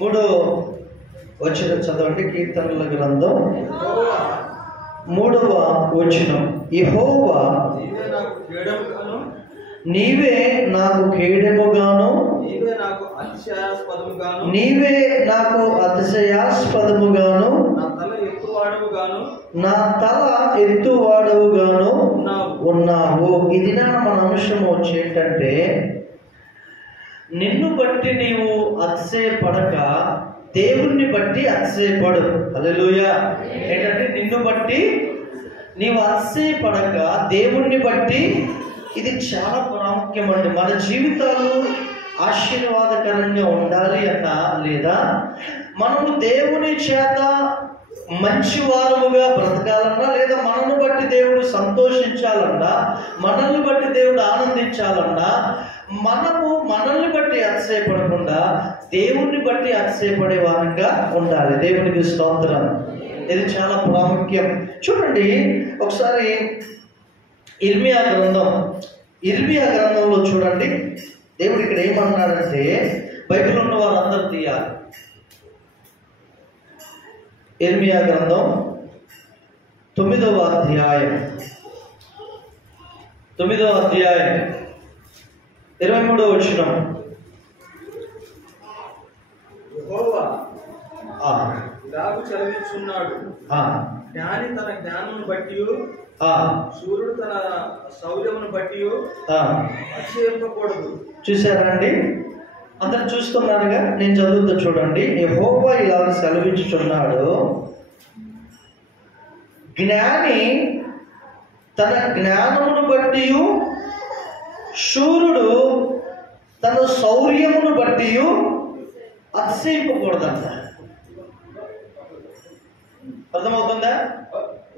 3వ వచనం చదవండి. కీర్తనల గ్రంథం 3వ వచనం. యెహోవా నీవే నాకు కేడెముగాను, నీవే నాకు అతిశయాస్పదముగాను, నా తల ఎత్తువాడవుగాను ఉన్నావు. ఇది మన అంశం వచ్చి ఏంటంటే, నిన్ను బట్టి నీవు అతిశయపడక దేవుణ్ణి బట్టి అతిశయపడు. హల్లెలూయా. ఏంటంటే నిన్ను బట్టి నీవు అతిశయపడక దేవుణ్ణి బట్టి. ఇది చాలా ప్రాముఖ్యమండి. మన జీవితాలు ఆశీర్వాదకరంగా ఉండాలి అన్నా, లేదా మనము దేవుని చేత మంచి వారముగా బ్రతకాలన్నా, లేదా మనల్ని బట్టి దేవుడు సంతోషించాలన్నా, మనల్ని బట్టి దేవుడు ఆనందించాలన్నా, మనము మనల్ని బట్టి అతిశయపడకుండా దేవుణ్ణి బట్టి అతిశయపడే వారంగా ఉండాలి. దేవునికి స్తోత్రం. ఇది చాలా ప్రాముఖ్యం. చూడండి ఒకసారి ఇర్మియా గ్రంథంలో చూడండి. దేవుడు ఇక్కడ ఏమన్నాడంటే, బైబిల్ ఉన్న వారందరూ తీయాలి. ఇర్మియా గ్రంథం 9వ అధ్యాయం 23వ వచనం. జ్ఞాని తన జ్ఞానమును బట్టి, సూర్యుడు తన శౌర్యమును బట్టి అతిశయింపకూడదు. చూసారండి, అందరు చూస్తున్నారుగా. నేను చదువుతూ చూడండి. యెహోవా ఇలా సెలవించుచున్నాడు, జ్ఞాని తన జ్ఞానమును బట్టి, శూరుడు తన శౌర్యమును బట్టి అతిశయింపకూడదంట. అర్థమవుతుందా?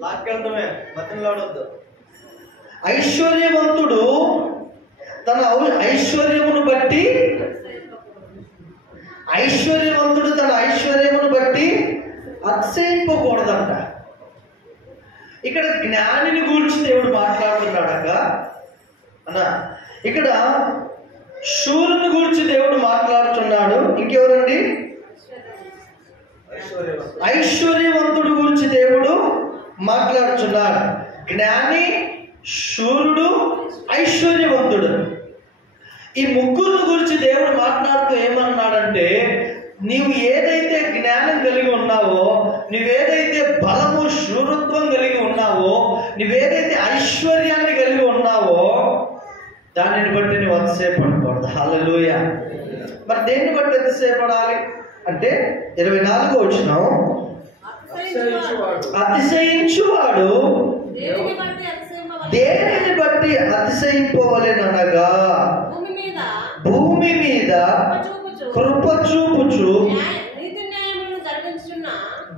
లాక్కెళ్ళటమే, బతిలాడొద్దు. ఐశ్వర్యవంతుడు తన ఐశ్వర్యమును బట్టి అతిశయింపకూడదంట. ఇక్కడ జ్ఞానిని గురించి దేవుడు మాట్లాడుతున్నాడక అన్నా, ఇక్కడ శూరుని గురించి దేవుడు మాట్లాడుతున్నాడు. ఇంకెవరండి? ఐశ్వర్యవంతుడు గురించి దేవుడు మాట్లాడుతున్నాడు. జ్ఞాని, శూరుడు, ఐశ్వర్యవంతుడు, ఈ ముగ్గురు గురించి దేవుడు మాట్లాడుతూ ఏమన్నాడంటే, నీవు ఏదైతే జ్ఞానం కలిగి ఉన్నావో, నువ్వేదైతే బలము శూరత్వం కలిగి ఉన్నావో, నువ్వేదైతే ఐశ్వర్యాన్ని కలిగి ఉన్నావో, దానిని బట్టి నువ్వు అతిశయపడకూడదు. హల్లెలూయా. మరి దేన్ని బట్టి అతిశయపడాలి అంటే 24వ వచనం, అతిశయించువాడు దేనిని బట్టి అతిశయింపవలెననగా, భూమి మీద కృప చూపుచు,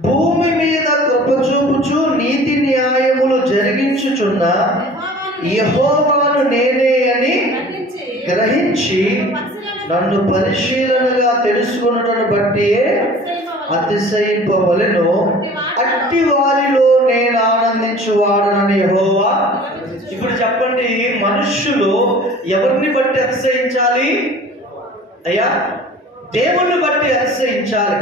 భూమి మీద కృప చూపుచు నీతి న్యాయములు జరిగించుచున్న యెహోవాను నేనే అని గ్రహించి నన్ను పరిశీలనగా తెలుసుకున్నటను బట్టి అతిశయింపవలెను. అట్టి వారిలో నేను ఆనందించువాడనని యెహోవా. ఇప్పుడు చెప్పండి, మనుష్యులు ఎవరిని బట్టి అతిశయించాలి? అయ్యా, దేవుణ్ణి బట్టి అతిశయించాలి.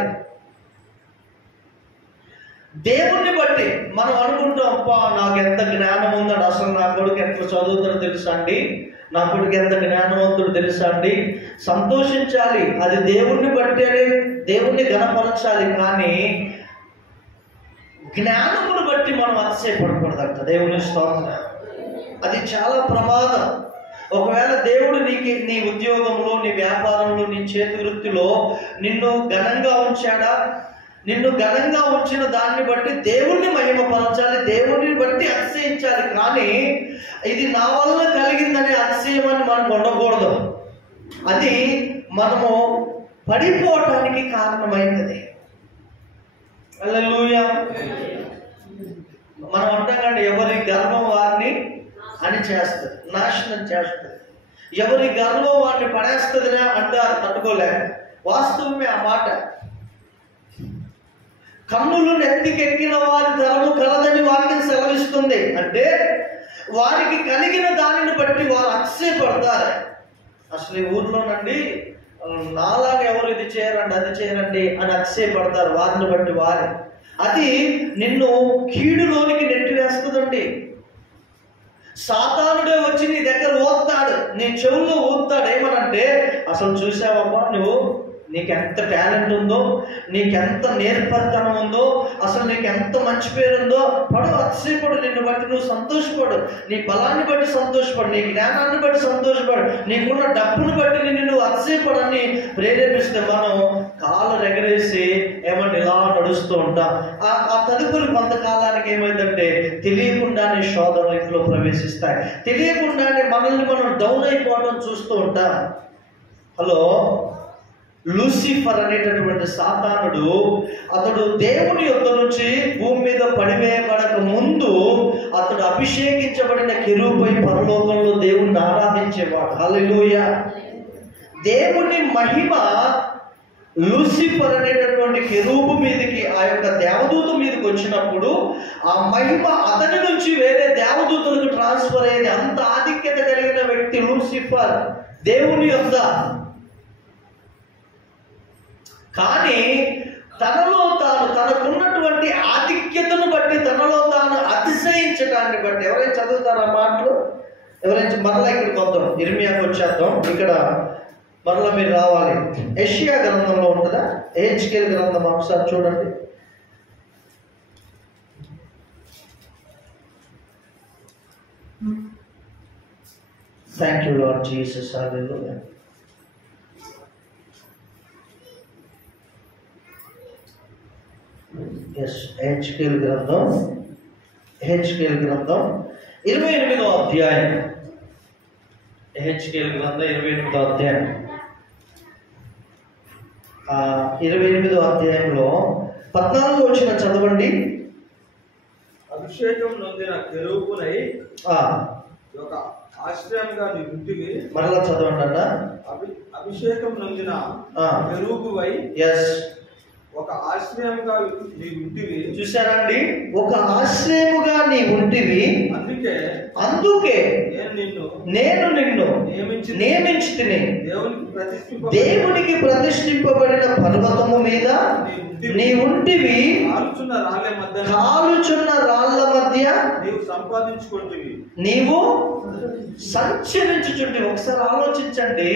దేవుణ్ణి బట్టి మనం అనుకుంటాం, అప్పా నాకు ఎంత జ్ఞానం ఉందని, అసలు నా కొడుకు ఎంత చదువుతాడో తెలుసా అండి, నా కొడుకు ఎంత జ్ఞానవంతుడు తెలుసా అండి, సంతోషించాలి. అది దేవుణ్ణి బట్టి అని దేవుణ్ణి ఘనపరచాలి. కానీ జ్ఞానమును బట్టి మనం అతిశయపడకూడదంట. దేవుని స్తోత్రం. అది చాలా ప్రమాదం. ఒకవేళ దేవుడు నీ ఉద్యోగంలో, నీ వ్యాపారంలో, నీ చేతి వృత్తిలో నిన్ను ఘనంగా ఉంచాడా? నిన్ను ఘనంగా ఉంచిన దాన్ని బట్టి దేవుణ్ణి మహిమపరచాలి, దేవుణ్ణి బట్టి అతిశయించాలి. కానీ ఇది నా వల్ల కలిగిందనే అతిశయమని మనం ఉండకూడదు. అది మనము పడిపోవటానికి కారణమైనది. హల్లెలూయా. మనం అంటాం కానీ, ఎవరి గర్వం వారిని అని చేస్తుంది, నాశనం చేస్తుంది. ఎవరి గర్వం వారిని పడేస్తుంది అంటారు, తట్టుకోలేక. వాస్తవమే ఆ మాట. కన్నులు నెత్తికెక్కిన వారి ధరము కలదని వాక్యం సెలవిస్తుంది. అంటే వారికి కలిగిన దానిని బట్టి వారు అతిశయపడతారు. అసలు ఈ ఊర్లోనండి నాలాగా ఎవరు ఇది చేయరండి అది చేయరండి అని అతిశయపడతారు వారిని బట్టి వారి. అది నిన్ను కీడులోనికి నెట్టివేస్తుందండి. సాతానుడే వచ్చి నీ దగ్గర ఊస్తాడు, నీ చెవుల్లో ఊస్తాడు. ఏమనంటే, అసలు చూసావమ్మా నువ్వు, నీకెంత టాలెంట్ ఉందో, నీకెంత నేర్పరితనం ఉందో, అసలు నీకెంత మంచి పేరుందో, అతిశయపడు. నిన్ను బట్టి నువ్వు సంతోషపడు, నీ బలాన్ని బట్టి సంతోషపడు, నీ జ్ఞానాన్ని బట్టి సంతోషపడు, నీకున్న డబ్బును బట్టి నువ్వు అతిశయపడని ప్రేరేపిస్తే మనం కాళ్ళు ఎగరేసి ఏమంటే ఇలా నడుస్తూ ఉంటాం. ఆ తదుపరి కొంతకాలానికి ఏమైందంటే తెలియకుండానే శోధనలు ఇంట్లో ప్రవేశిస్తాయి, తెలియకుండానే మనల్ని మనం డౌన్ అయిపోవడం చూస్తూ ఉంటాం. హలో, లూసిఫర్ అనేటటువంటి సాతానుడు, అతడు దేవుని యొద్ద నుంచి భూమి మీద పడివేయబడక ముందు అతడు అభిషేకించబడిన కెరూబై పరలోకంలో దేవుణ్ణి ఆరాధించేవాడు. హల్లెలూయా. దేవుని మహిమ లూసిఫర్ అనేటటువంటి కెరూబు మీదకి, ఆ యొక్క దేవదూత మీదకి వచ్చినప్పుడు ఆ మహిమ అతని నుంచి వేరే దేవదూతలకు ట్రాన్స్ఫర్ అయ్యేది. అంత ఆధిక్యత కలిగిన వ్యక్తి లూసిఫర్ దేవుని యొద్ద. కానీ తనలో తాను, తనకున్నటువంటి ఆధిక్యతను బట్టి, తనలో తాను అతిశయించడాన్ని బట్టి, ఎవరైనా చదువుతారు ఆ మాటలు? ఎవరైనా మరలా ఇక్కడికి వద్దాం, ఇర్మియాకి వచ్చేద్దాం. ఇక్కడ మరలా మీరు రావాలి. యెషయా గ్రంథంలో ఉంటుందా? యెహెజ్కేలు గ్రంథం ఒకసారి చూడండి. Thank you Lord Jesus. Hallelujah. యెహెజ్కేలు గ్రంథం 28వ అధ్యాయం. యెహెజ్కేలు గ్రంథం 28వ అధ్యాయం. 28వ అధ్యాయంలో 14వ వచనం చదవండి. అభిషేకం నొందిన కెరూబునై ఒక ఆశ్రయంగా నీ ఉంటివి. మరలా చదవండి అన్న. అభిషేకం నొందిన కెరూబువై ఒక ఆశ్రయంగా నీ ఉంటివి. చూసారండి, ఒక ఆశ్రయముగా నీ ఉంటివి. అందుకే నేను నిన్ను నియమించి తిని దేవునికి ప్రతిష్ఠింపబడిన పర్వతము మీద నీ ఉంటివి. కాలుచున్న రాళ్ల మధ్య నీవు సంచరించుచుంటివి. ఒకసారి ఆలోచించండి,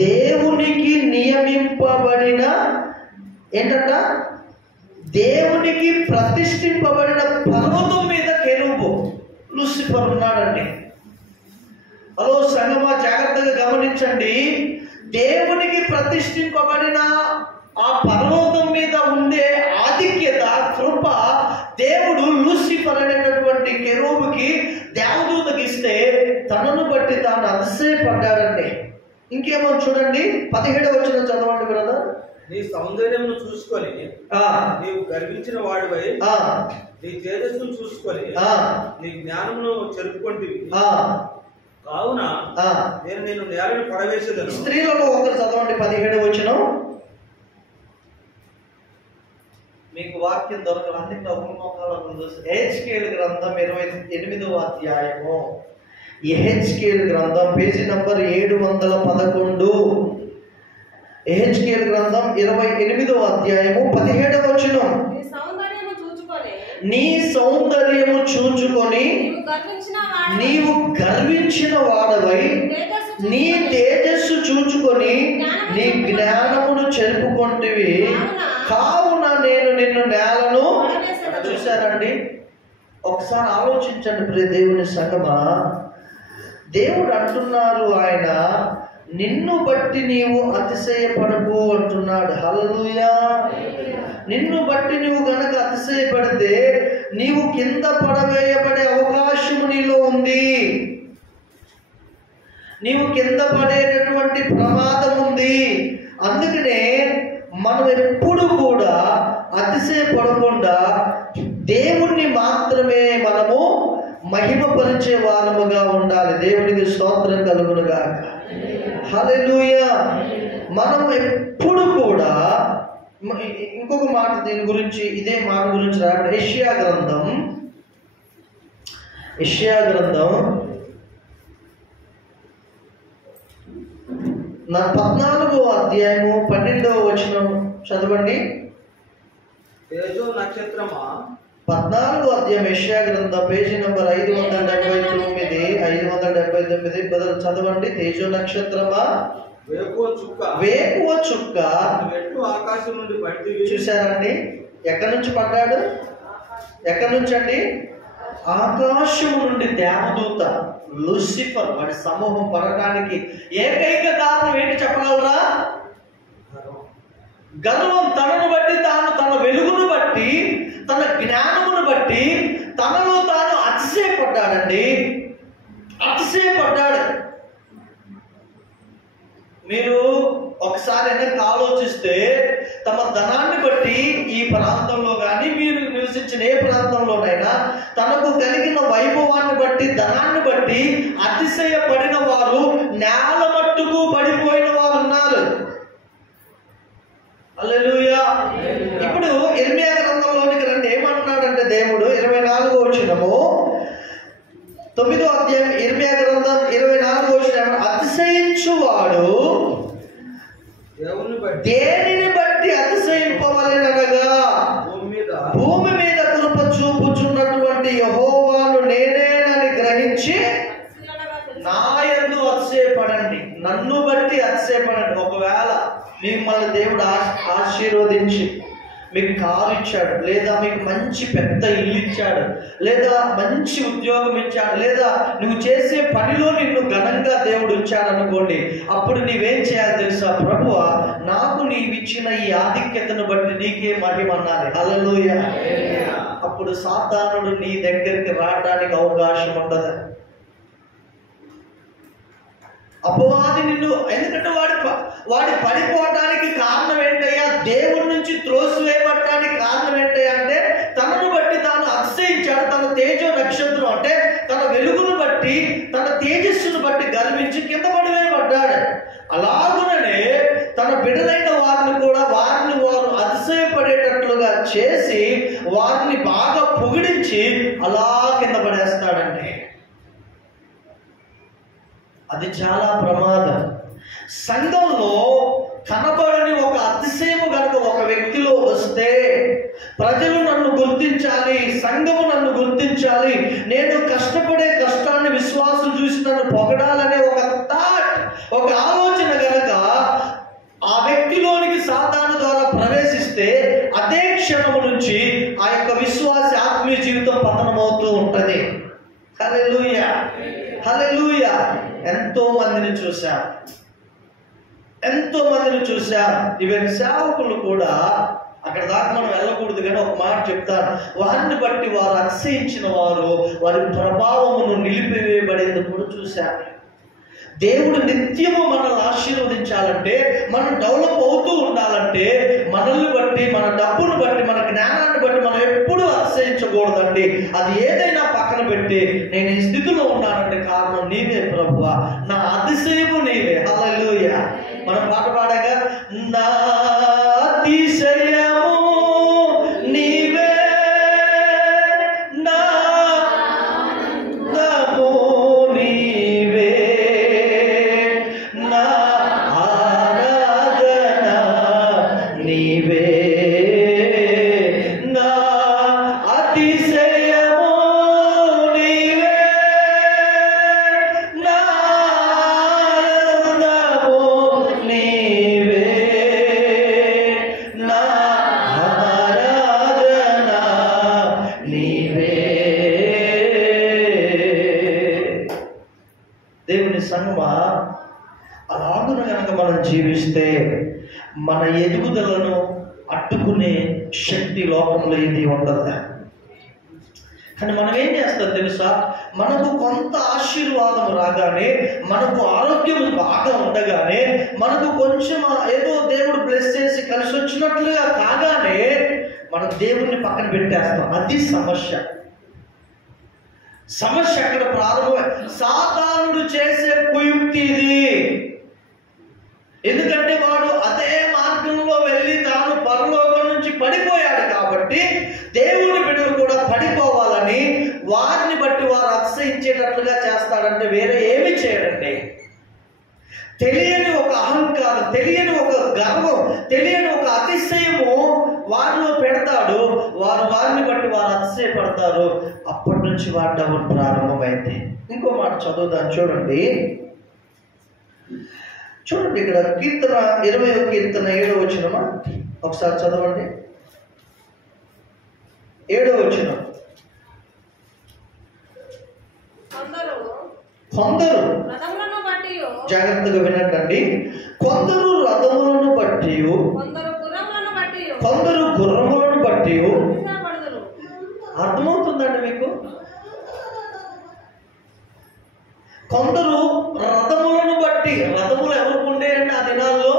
దేవునికి నియమింపబడిన ఏంటంట, దేవునికి ప్రతిష్ఠింపబడిన పర్వతం మీద కెరూబు లూసిఫర్ ఉన్నాడండి. హలో సంగమా, జాగ్రత్తగా గమనించండి. దేవునికి ప్రతిష్ఠింపబడిన ఆ పర్వతం మీద ఉండే ఆధిక్యత, కృప దేవుడు లూసిఫర్ అనేటటువంటి కెరూబుకి, దేవదూతకి ఇస్తే తనను బట్టి తాను అతిశయపడ్డాడండి. ఇంకేమో చూడండి, 17వ వచనం చదవండి బ్రదర్. నీ సౌందర్యమును చూసుకొని నీవు గర్వించిన వాడివై, నీ తేజస్సును చూసుకొని నీ జ్ఞానమును చెరుపుకొంటివి. కావున నేను నిన్ను నేలను పడవేసేదను. స్త్రీలలో ఒకరు చదవండి 17వ వచనం. మీకు వాక్యం దొరకదు, అందుకే ఒక మోకాలను చూసి యెహెజ్కేలు గ్రంథం 28వ అధ్యాయము. యెహెజ్కేలు గ్రంథం పేజీ నంబర్ 711. యెహెజ్కేలు గ్రంథం 28వ అధ్యాయము 17వ వచనం. నీ సౌందర్యము చూచుకొని నీవు గర్వించిన వాడవై, నీ తేజస్సు చూచుకొని నీ జ్ఞానమును చెరుపుకొంటివి. కావున నేను నిన్ను నేలను. చూశారండి, ఒకసారి ఆలోచించండి ప్రియ దేవుని సంగమా. దేవుడు అంటున్నారు, ఆయన నిన్ను బట్టి నీవు అతిశయపడకు అంటున్నాడు. హల్లెలూయా. నిన్ను బట్టి నువ్వు గనక అతిశయపడితే నీవు కింద పడవేయబడే అవకాశము నీలో ఉంది. నీవు కింద పడేటటువంటి ప్రమాదం ఉంది. అందుకనే మనం ఎప్పుడు కూడా అతిశయపడకుండా దేవుణ్ణి మాత్రమే మనము మహిమపరిచే వారముగా ఉండాలి. దేవునికి స్తోత్రం కలుగునుగాక. హల్లెలూయా. మనం ఎప్పుడు కూడా, ఇంకొక మాట దీని గురించి, ఇదే మాట గురించి రాబడి యెషయా గ్రంథం 14వ అధ్యాయము 12వ వచనం చదవండి. తేజో నక్షత్రమా, 14వ అధ్యాయం యెషయా గ్రంథం పేజీ నంబర్ 579 బదులు చదవండి. తేజో నక్షత్రమా, వేకువ చుక్క, వేకువ చుక్క, ఎట్లు ఆకాశం నుండి పడితివి. చూశారండి, ఎక్కడి నుంచి పడ్డాడు? ఎక్కడి నుంచి అండి? ఆకాశం నుండి దేవదూత లూసిఫర్ వాడి సమూహం పడటానికి ఏకైక కారణం ఏంటి చెప్పగలరా? గర్వం. తనను బట్టి తాను, తన వెలుగును బట్టి, తన జ్ఞానమును బట్టి తనలో తాను అతిశయపడ్డాడండి. అతిశయపడ్డాడు. మీరు ఒకసారి వెనక్కి ఆలోచిస్తే తమ ధనాన్ని బట్టి ఈ ప్రాంతంలో కానీ మీరు నివసించిన ఏ ప్రాంతంలోనైనా తనకు కలిగిన వైభవాన్ని బట్టి, ధనాన్ని బట్టి అతిశయపడిన వారు నేల మట్టుకు పడిపోయిన వారు ఉన్నారు. హల్లెలూయా. ఇప్పుడు ఇర్మియా గ్రంథంలోనికి రండి. ఏమంటున్నాడంటే దేవుడు 24వ వచనము 9వ అధ్యాయం ఇర్మియా గ్రంథం 24వ వచనం, అతిశయించువాడు దేనిని బట్టి అతిశయింపవలెనగా భూమి మీద కృప చూపుచున్నటువంటి యెహోవాను నేనేనని గ్రహించి నా యందు అతిశయపడండి. నన్ను బట్టి అతిశయపడండి. ఒకవేళ మిమ్మల్ని దేవుడు ఆశీర్వదించి మీకు కారు ఇచ్చాడు, లేదా మీకు మంచి పెద్ద ఇల్లు ఇచ్చాడు, లేదా మంచి ఉద్యోగం ఇచ్చాడు, లేదా నువ్వు చేసే పనిలో నిన్ను ఘనంగా దేవుడు ఇచ్చాడు అనుకోండి, అప్పుడు నీవేం చేయాలి తెలుసా? ప్రభువా, నాకు నీవిచ్చిన ఈ ఆధిక్యతను బట్టి నీకే మహిమన్నాలి. హల్లెలూయా. అప్పుడు సాతానుడు నీ దగ్గరికి రావడానికి అవకాశం ఉండదు. అపవాది నిన్ను, ఎందుకంటే వాడి పడిపోవడానికి కారణం ఏంటయ్యా? దేవుడి నుంచి త్రోసివేయబడటానికి కారణం ఏంటయ్యా అంటే తనను బట్టి తాను అతిశయించాడు. తన తేజో నక్షత్రం అంటే తన వెలుగును బట్టి, తన తేజస్సును బట్టి గర్వించి కింద పడివేయబడ్డాడు. అలాగుననే తన బిడ్డలైన వారిని కూడా వారు అతిశయపడేటట్లుగా చేసి వారిని బాగా పొగిడించి అలా కింద పడేస్తాడండి. అది చాలా ప్రమాదం. సంఘంలో కనబడని ఒక అతిశయము కనుక ఒక వ్యక్తిలో వస్తే ప్రజలు నన్ను గుర్తించాలి, సంఘము నన్ను గుర్తించాలి, నేను కష్టపడే కష్టాన్ని విశ్వాసులు చూసి నన్ను పొగడాలనే ఒక థాట్, ఒక ఆలోచన కనుక ఆ వ్యక్తిలోనికి సాతాను ద్వారా ప్రవేశిస్తే అదే క్షణము నుంచి ఆ యొక్క విశ్వాస ఆత్మీయ జీవితం పతనమవుతూ ఉంటది. హల్లెలూయా, హల్లెలూయా. ఎంతో మందిని చూశాం. ఈవెన్ సేవకులు కూడా, అక్కడ దాకా మనం వెళ్ళకూడదు కానీ ఒక మాట చెప్తాను, వారిని బట్టి వారు అతిశయించిన వారు వారి ప్రభావమును నిలిపివేయబడేది కూడా చూశారు. దేవుడు నిత్యము మనల్ని ఆశీర్వదించాలంటే, మనం డెవలప్ అవుతూ ఉండాలంటే, మనల్ని బట్టి, మన డబ్బును బట్టి, మన జ్ఞానాన్ని బట్టి మనం ఎప్పుడూ అతిశయించకూడదండి. అది ఏదైనా పక్కన పెట్టి నేను ఈ స్థితిలో ఉన్నానంటే కారణం నీవే ప్రభువా, నా అతిశయము నీవే. హల్లెలూయా. మనం పాట పాడగా, నా అతిశయము నీవే, నా ఆనందము నీవే, నా ఆరాధన నీవే, నా అతిశయము నీవే, నా ఆనందము నీవే, నా ఆరాధన నీవే. దేవుని సంగమా, అలాగున కనుక మనం జీవిస్తే మన ఎదుగుదలను అడ్డుకునే శక్తి లోకంలో ఇది ఉండదు. కానీ మనం ఏం చేస్తాం తెలుసా? మనకు కొంత ఆశీర్వాదం రాగానే, మనకు ఆరోగ్యం బాగా ఉండగానే, మనకు కొంచెం ఏదో దేవుడు బ్లెస్ చేసి కలిసి వచ్చినట్లుగా కాగానే మనం దేవుడిని పక్కన పెట్టేస్తాం. అది సమస్య. అక్కడ ప్రారంభమే. సాతానుడు చేసే కుయుక్తి ఇది. ఎందుకంటే వాడు అదే మార్గంలో వెళ్ళి తాను పరలోకం నుంచి పడిపోయాడు కాబట్టి దేవుని బిడ్డలు కూడా పడిపోవాలని వారిని బట్టి వారు అతిశయించేటట్లుగా చేస్తాడంటే వేరే ఏమి చేయడండి. తెలియని ఒక అహంకారం, తెలియని ఒక గర్వం, తెలియని ఒక అతిశయము వారిలో పెడతాడు. వారిని బట్టి వారు అతిశయపడతారు. అప్పటి నుంచి వారి డౌన్ ప్రారంభమైంది. ఇంకో మాట చదువుదాం, చూడండి ఇక్కడ కీర్తన 20వ కీర్తన 7వ వచనమా, ఒకసారి చదవండి. 7వ వచనం. కొందరు జాగ్రత్తగా వినండి. కొందరు రథములను బట్టి, కొందరు గుర్రములను బట్టి. అర్థమవుతుందండి మీకు? కొందరు రథములను బట్టి. రథములు ఎవరికి ఉండేయండి ఆ దినాల్లో?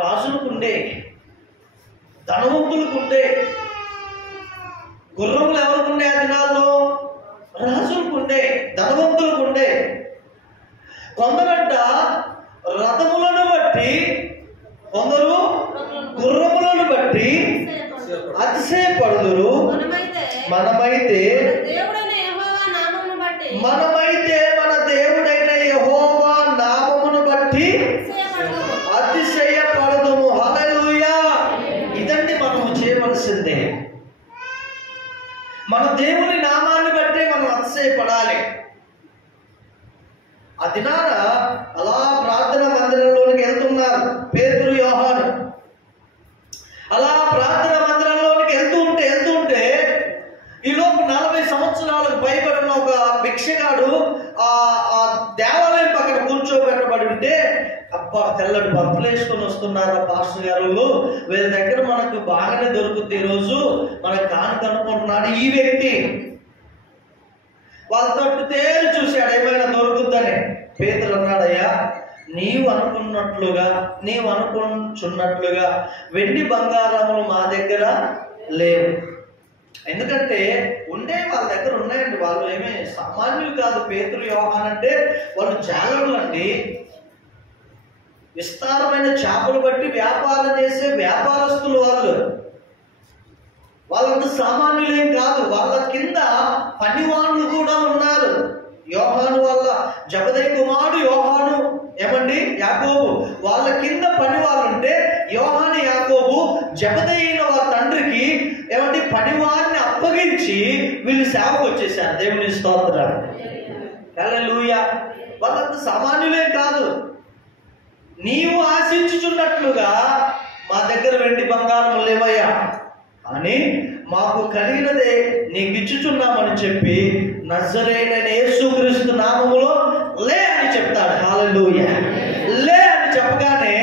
రాజులకు ఉండే, ధనవంతులకు ఉండే. గుర్రములు ఎవరికి ఉండే ఆ దినాల్లో? రాజులకు ఉండే, ధనవంతులకు ఉండే. కొందరంట రథములను బట్టి, కొందరు గుర్రములను బట్టి అతిశయపడుదురు. మనమైతే మన దేవుడైన యెహోవా నామమును బట్టి అతిశయపడదుము. హల్లెలూయా. ఇదండి మనం చేయవలసిందే. మన దేవుని నామాన్ని బట్టి మనం అతిశయపడాలి. ఆ దినాన అలా ప్రార్థన మందిరంలోనికి వెళ్తున్నారు పేతురు, యోహాను. అలా ప్రార్థన మందిరంలోనికి వెళ్తూ ఉంటే ఈలోపు 40 సంవత్సరాలకు పైబడిన ఒక భిక్షగాడు ఆ దేవాలయం పక్కన కూర్చోబెట్టబడి ఉంటే, అబ్బా తెల్లటి బట్టలు వేసుకొని వస్తున్నారు పాస్టర్ గారు, వీళ్ళ దగ్గర మనకు బాగానే దొరుకుతుంది, ఈరోజు మనకు కానుకనుకుంటున్నాడు ఈ వ్యక్తి. వాళ్ళ తట్టు తేరు చూశాడు ఏమైనా దొరుకుతుందని. పేతురు అన్నాడయ్యా, నీవు అనుకుంటున్నట్లుగా వెండి బంగారములు మా దగ్గర లేవు. ఎందుకంటే ఉండే వాళ్ళ దగ్గర ఉన్నాయండి. వాళ్ళు ఏమీ సామాన్యులు కాదు. పేతురు, యోహాను అంటే వాళ్ళు జాలరులు అండి. విస్తారమైన చేపలు బట్టి వ్యాపారం చేసే వ్యాపారస్తులు వాళ్ళంతా సామాన్యులేం కాదు. వాళ్ళ కింద పనివాళ్ళు కూడా ఉన్నారు. యోహాను వాళ్ళ జబదయి కుమారుడు యోహాను, ఏమండి యాకోబు, వాళ్ళ కింద పని వాళ్ళు ఉంటే యోహాను, యాకోబు జబదయి వాళ్ళ తండ్రికి ఏమండి పనివారిని అప్పగించి వీళ్ళు సేవకు వచ్చేసారు. దేవుని స్తోత్రం. హల్లెలూయా. వాళ్ళంతా సామాన్యులే కాదు. నీవు ఆశించుచున్నట్లుగా మా దగ్గర వెండి బంగారం లేవయ్యా, అని మాకు కలిగినదే నీకు ఇచ్చుచున్నామని చెప్పి నజరేయుడైన యేసుక్రీస్తు నామములో లే అని చెప్తాడు. హల్లెలూయా. లే అని చెప్పగానే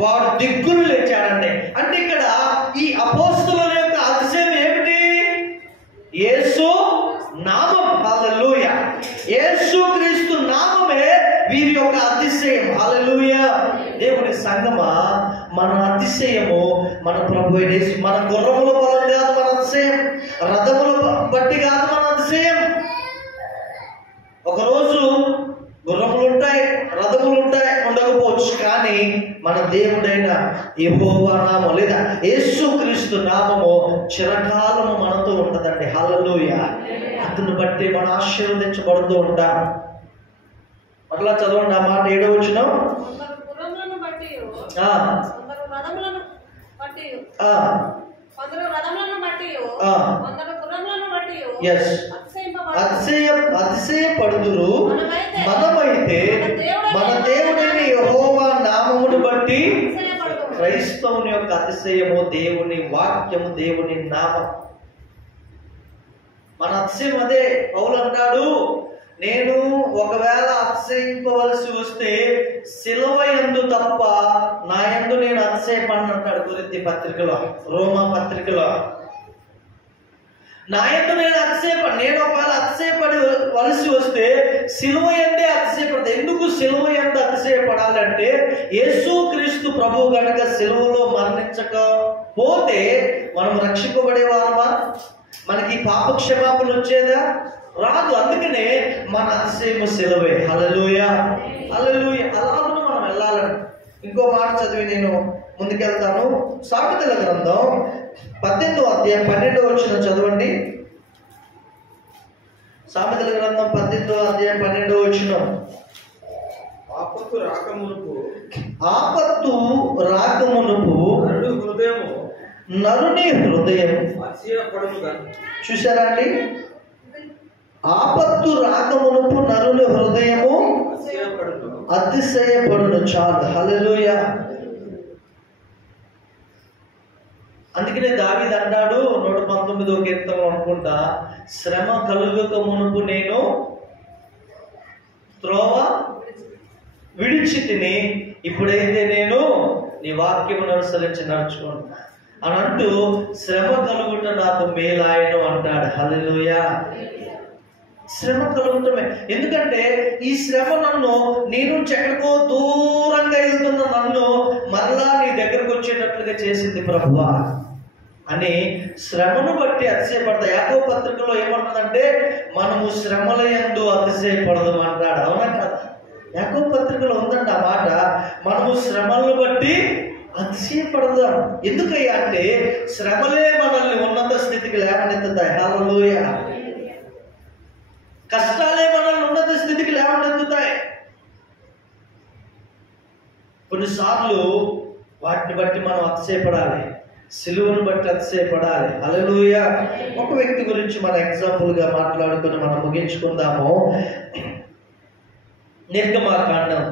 వాడు దిగ్గులు లేచాడండి. అంటే ఇక్కడ ఈ అపోస్తలుల యొక్క అతిశయం ఏమిటి? యేసు నామం. హల్లెలూయా. యేసుక్రీస్తు నామమే వీరి యొక్క అతిశయం. హల్లెలూయా. దేవుని సంగమా, మన అతిశయము మన ప్రభు యేసు. మన గుర్రముల బలం కాదు మన అతిశయం, రథముల బట్టి కాదు మన అతిశయం. ఒకరోజు గుర్రములు ఉంటాయి, రథములు ఉంటాయి, ఉండకపోవచ్చు, కానీ మన దేవుడైన యెహోవా నామం లేదా యేసుక్రీస్తు నామము చిరకాలము మనతో ఉంటదండి. హల్లెలూయా. అందును బట్టి మనం ఆశీర్వదించబడుతూ ఉంటాం. మరలా చదవండి ఆ మాట 7వ వచనం. అతిశయపడుదురు. మనమైతే మన దేవుడైన యెహోవా నామమును బట్టి. క్రైస్తవుని యొక్క అతిశయము దేవుని వాక్యము, దేవుని నామం. మన అతిశయం అదే. పౌలు అంటాడు, నేను ఒకవేళ అతిశయింపవలసి వస్తే సిలువ యందు తప్ప నా యందు నేను అతిశయపడను అంటాడు కొరింథీ పత్రికలో, రోమా పత్రికలో. నా యందు నేను ఒకవేళ అతిశయపడవలసి వస్తే సిలువ యందే అతిశయపడతాను. ఎందుకు సిలువ యందు అతిశయపడాలంటే, యేసుక్రీస్తు ప్రభువు కనుక సిలువలో మరణించకపోతే మనం రక్షింపబడేవారమా? మనకి పాప క్షమాపణ వచ్చేదా? రాదు. అందుకనే మన అతిశయము సిలువే. హల్లెలూయా. హల్లెలూయా. అలాగే మనం వెళ్ళాలని. ఇంకో మాట చదివి నేను ముందుకెళ్తాను. సామెతల గ్రంథం 18వ అధ్యాయం 12వ వచనం చదవండి. సామెతల గ్రంథం 18వ అధ్యాయం 12వ వచనం. ఆపత్తు రాకమునుపు ఆపత్తు రాకమునుపు నరుని హృదయం చూసారా అండి? ఆపత్తు రాకమునుపు నరుని హృదయము అతిశయపడును. చాలు. హల్లెలూయా. అందుకనే దావీదు అన్నాడు 119వ కీర్తనలో అనుకుంటా, శ్రమ కలుగక మునుపు నేను త్రోవ విడిచి తిని ఇప్పుడైతే నేను నీ వాక్యమును అనుసరించి నడుచుకుంటా అని అంటూ శ్రమ కలుగుట నాకు మేలాయను అంటాడు. హల్లెలూయా. శ్రమ కలుగుటమే. ఎందుకంటే ఈ శ్రమ నన్ను నీ నుంచి ఎక్కడికో దూరంగా వెళ్తున్న నన్ను మరలా నీ దగ్గరకు వచ్చేటట్లుగా చేసింది ప్రభువా అని శ్రమను బట్టి అతిశయపడతా. యాకోబు పత్రికలో ఏమంటుందంటే మనము శ్రమల యందు అతిశయపడదు అంటాడు. అవునా కదా? యాకోబు పత్రికలో ఉందంట ఆ మాట. మనము శ్రమలను బట్టి అతిశయపడదాం. ఎందుకయ్యా అంటే శ్రమలే మనల్ని ఉన్నత స్థితికి లేవనెత్తుతాయి. హల్లెలూయా. కష్టాలే మనల్ని ఉన్నత స్థితికి లేవనెత్తుతాయి. కొన్నిసార్లు వాటిని బట్టి మనం అతిశయపడాలి, సిలువను బట్టి అతిశయపడాలి. హల్లెలూయా. ఒక వ్యక్తి గురించి మన ఎగ్జాంపుల్ గా మాట్లాడుకుని మనం ముగించుకుందాము. నిర్గమాకాండం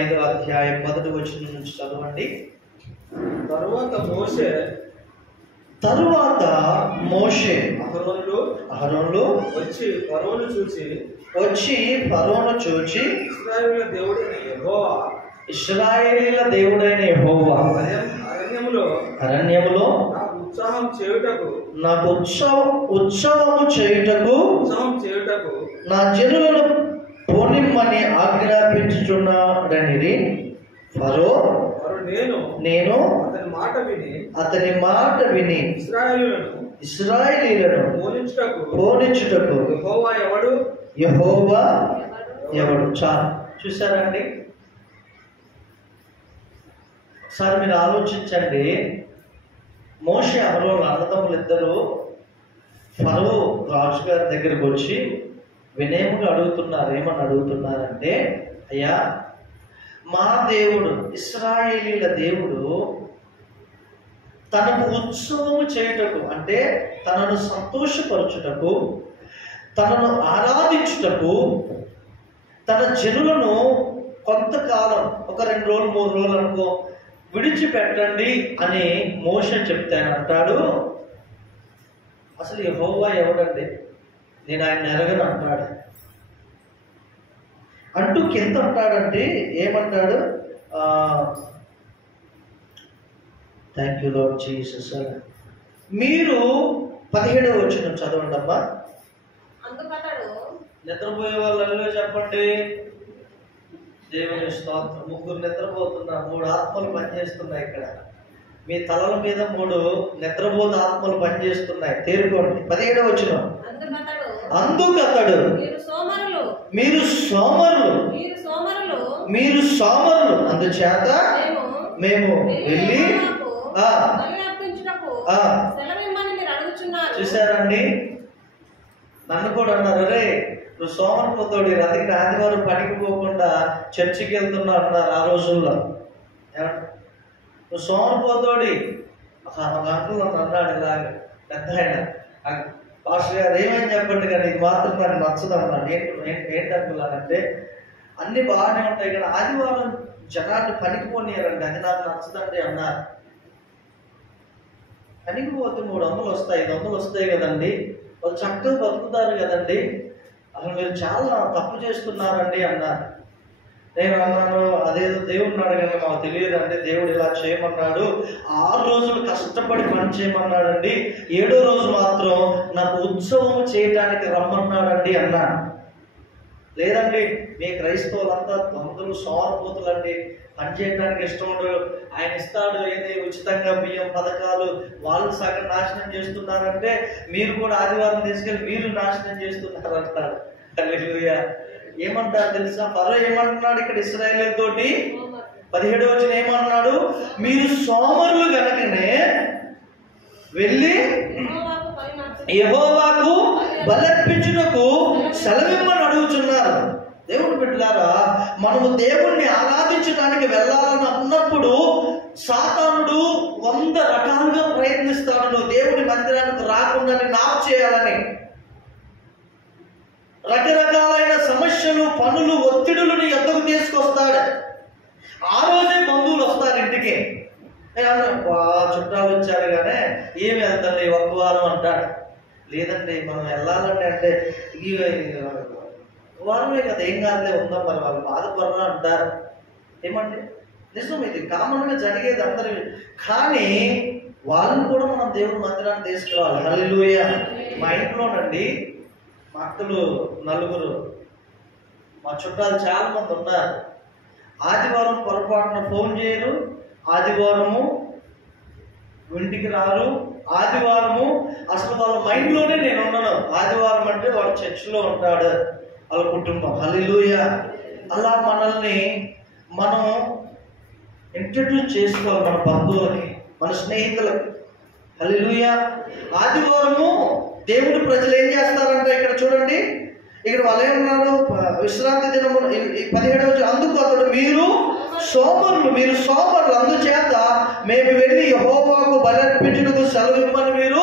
5వ అధ్యాయం 1వ వచనం నుంచి చదవండి. తరువాత మోషే అహరోనులు వచ్చి ఫరోను చూచి ఇశ్రాయేలీల దేవుడైన యెహోవా అరణ్యములో నాకు ఉత్సవము చేయుటకు నా జనులను పోనిమ్మని ఆజ్ఞాపించుచున్నాడని ఫరో నేను అతని మాట విని ఇశ్రాయేలీలను పోనిచ్చుటకు యెహోవా ఎవడు. చాలు. చూసారండి? ఒకసారి మీరు ఆలోచించండి. మోషే అహరోను అన్నదమ్ములు ఇద్దరు ఫరో రాజు గారి దగ్గరికి వచ్చి వినయముగా అడుగుతున్నారు. ఏమని అడుగుతున్నారంటే, అయ్యా మా దేవుడు ఇశ్రాయేలీల దేవుడు తనకు ఉత్సవము చేయుటకు అంటే తనను సంతోషపరచుటకు, తనను ఆరాధించుటకు తన జనులను కొంతకాలం ఒక 2 రోజులు 3 రోజులు అనుకో విడిచిపెట్టండి అని మోషే చెప్తానంటాడు. అసలు యెహోవా ఎవడండి? నేను ఆయన ఎరగను అంటాడు. అంటూ కింద అంటాడంటే ఏమంటాడు? Thank you Lord Jesus. మీరు 17వ వచనం చదవండి అమ్మా. నిద్రపోయే వాళ్ళు చెప్పండి. దేవుని స్తోత్రం. 3 నిద్రపోతున్నారు, 3 ఆత్మలు పనిచేస్తున్నాయి ఇక్కడ. మీ తలల మీద 3 నిద్రపోత ఆత్మలు పనిచేస్తున్నాయి. తేరుకోండి. 17వ వచనం. అందుకతడు మీరు సోమరులు అందుచేత మేము వెళ్ళి చూసారండి? నన్ను కూడా అన్నారు, అరే నువ్వు సోమరిపోతాడు, అందుకని ఆదివారం పనికి పోకుండా చర్చికి వెళ్తున్నావు అన్నారు ఆ రోజుల్లో. నువ్వు సోమరిపోతాడు ఒక అంకుల్ అన్నాడు ఇలాగ పెద్ద ఆయన. పాస్టర్ గారు ఏమని చెప్పండి కానీ ఇది మాత్రం నాకు నచ్చదు అన్నాడు. ఏంటి అంకుల్ అంటే అన్ని బాగానే ఉంటాయి కానీ ఆదివారం జనాన్ని పనికి పోనీయారండి, అది నాకు నచ్చదండి అన్నారు. పనికి పోతే 300 వస్తాయి, 500 వస్తాయి కదండి, వాళ్ళు చక్కగా బతుకుతారు కదండి, అసలు మీరు చాలా తప్పు చేస్తున్నారండి అన్నారు. నేను అన్నాను, అదేదో దేవుడిని అడగండి, మాకు తెలియదండి, దేవుడు ఇలా చేయమన్నాడు. 6 రోజులు కష్టపడి పని చేయమన్నాడండి, 7వ రోజు మాత్రం నాకు ఉత్సవం చేయడానికి రమ్మన్నాడండి అన్నాను. లేదండి మీ క్రైస్తవులంతా దొంగలు సోమరిపోతులు అండి, పని చేయడానికి ఇష్టం ఉండదు, ఆయన ఇస్తాడు ఏది ఉచితంగా బియ్యం పథకాలు, వాళ్ళు సగం నాశనం చేస్తున్నారంటే మీరు కూడా ఆదివారం తీసుకెళ్ళి మీరు నాశనం చేస్తున్నారు అంటారు. హల్లెలూయా. ఏమంటారు తెలుసా? ఫరో ఏమంటున్నాడు ఇక్కడ ఇశ్రాయేలు తోటి? 17వ వచనం ఏమన్నాడు? మీరు సోమరులు గనుకనే వెళ్ళి యెహోవాకు బలర్పించుటకు సెలవిమ్మని అడుగుతున్నారు. దేవుని బిడ్డలారా, మనము దేవుణ్ణి ఆరాధించడానికి వెళ్ళాలని అన్నప్పుడు సాతానుడు 100 రకాలుగా ప్రయత్నిస్తాడు. నువ్వు దేవుని మందిరానికి రాకుండా నాకు చేయాలని రకరకాలైన సమస్యలు, పనులు, ఒత్తిడులు నీ ఎద్దకు తీసుకొస్తాడు. ఆ రోజే బంధువులు వస్తారు ఇంటికి. చుట్టాలు వచ్చారు కానీ ఏమి వెళ్తాను ఒక్క వారం అంటాడు. లేదండి మనం వెళ్ళాలండి అంటే ఈ వారమే కదా, ఏం కాదులే ఉందాం, మరి వాళ్ళు బాధపడరా అంటారు. ఏమండి నిజం, ఇది కామన్గా జరిగేది అందరి. కానీ వాళ్ళని కూడా మనం దేవుని మందిరాన్ని తీసుకురావాలి. హల్లెలూయా. మా ఇంట్లోనండి మా అక్కలు 4, మా చుట్టాలు చాలా మంది ఉన్నారు. ఆదివారం పొరపాటున ఫోన్ చేయరు, ఆదివారము ఇంటికి రారు, ఆదివారము అసలు వాళ్ళ మైండ్లోనే నేను ఉన్నాను. ఆదివారం అంటే వాడు చర్చిలో ఉంటాడు, వాళ్ళ కుటుంబం. హల్లెలూయా. అలా మనల్ని మనం ఇంట్రడ్యూస్ చేసుకోవాలి మన బంధువులకి, మన స్నేహితులకి. హల్లెలూయా. ఆదివారము దేవుడి ప్రజలు ఏం చేస్తారంటే ఇక్కడ చూడండి, ఇక్కడ వాళ్ళు ఏమన్నారు, విశ్రాంతి దినము 17వ అందుకు అతడు మీరు సోమరులు అందుచేత మేము వెళ్ళి యెహోవాకు బలర్పించుటకు సెలవిమ్మని మీరు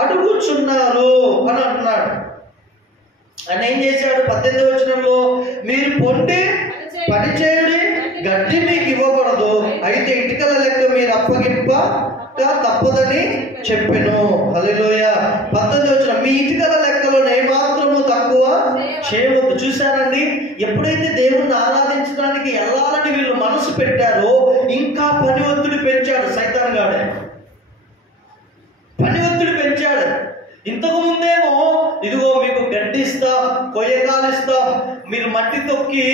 అడుగుచున్నారు అని అంటున్నాడు. ఆయన ఏం చేశాడు? 18వ వచనంలో మీరు పొండి పని చేయుడి, గడ్డి మీకు ఇవ్వబడదు, అయితే ఇటుకల లెక్క మీరు అప్పగింప తప్పదని చెప్పెను. హల్లెలూయా. 19వ వచనం మీ ఇటుకల లెక్కలో ఏమాత్రము తక్కువ చేయవద్దు. చూశారండి, ఎప్పుడైతే దేవుణ్ణి ఆరాధించడానికి వెళ్ళాలని వీళ్ళు మనసు పెట్టారో ఇంకా పని ఒత్తిడి పెంచాడు సైతాన్ గాడే. పని ఒత్తిడి పెంచాడు. ఇంతకు ముందేమో ఇదిగో మీకు గడ్డి ఇస్తాం, కొయ్యకాలు ఇస్తాం, మీరు మట్టి తొక్కి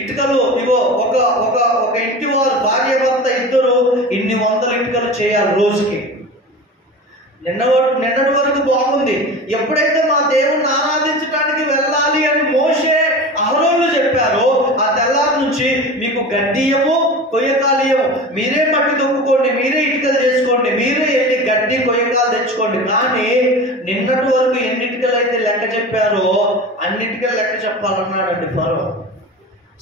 ఇటుకలు ఇగో ఒక ఒక ఒక ఇంటి వారు భార్య భర్త ఇద్దరు ఇన్ని 100 ఇటుకలు చేయాలి రోజుకి. నిన్నటి వరకు బాగుంది. ఎప్పుడైతే మా దేవుణ్ణి ఆరాధించడానికి వెళ్ళాలి అని మోషే అహరోనులు చెప్పారో ఆ తెల్లారి నుంచి మీకు గడ్డియము కొయ్యకాలియము, మీరే మట్టి తొక్కుకోండి, మీరే ఇటుకలు చేసుకోండి, మీరే ఎన్ని గడ్డి కొయ్యకాలు తెచ్చుకోండి. కానీ నిన్నటి వరకు ఎన్ని ఇటుకలు అయితే లెక్క చెప్పారో అన్నిటికలు లెక్క చెప్పాలన్నాడండి ఫరో.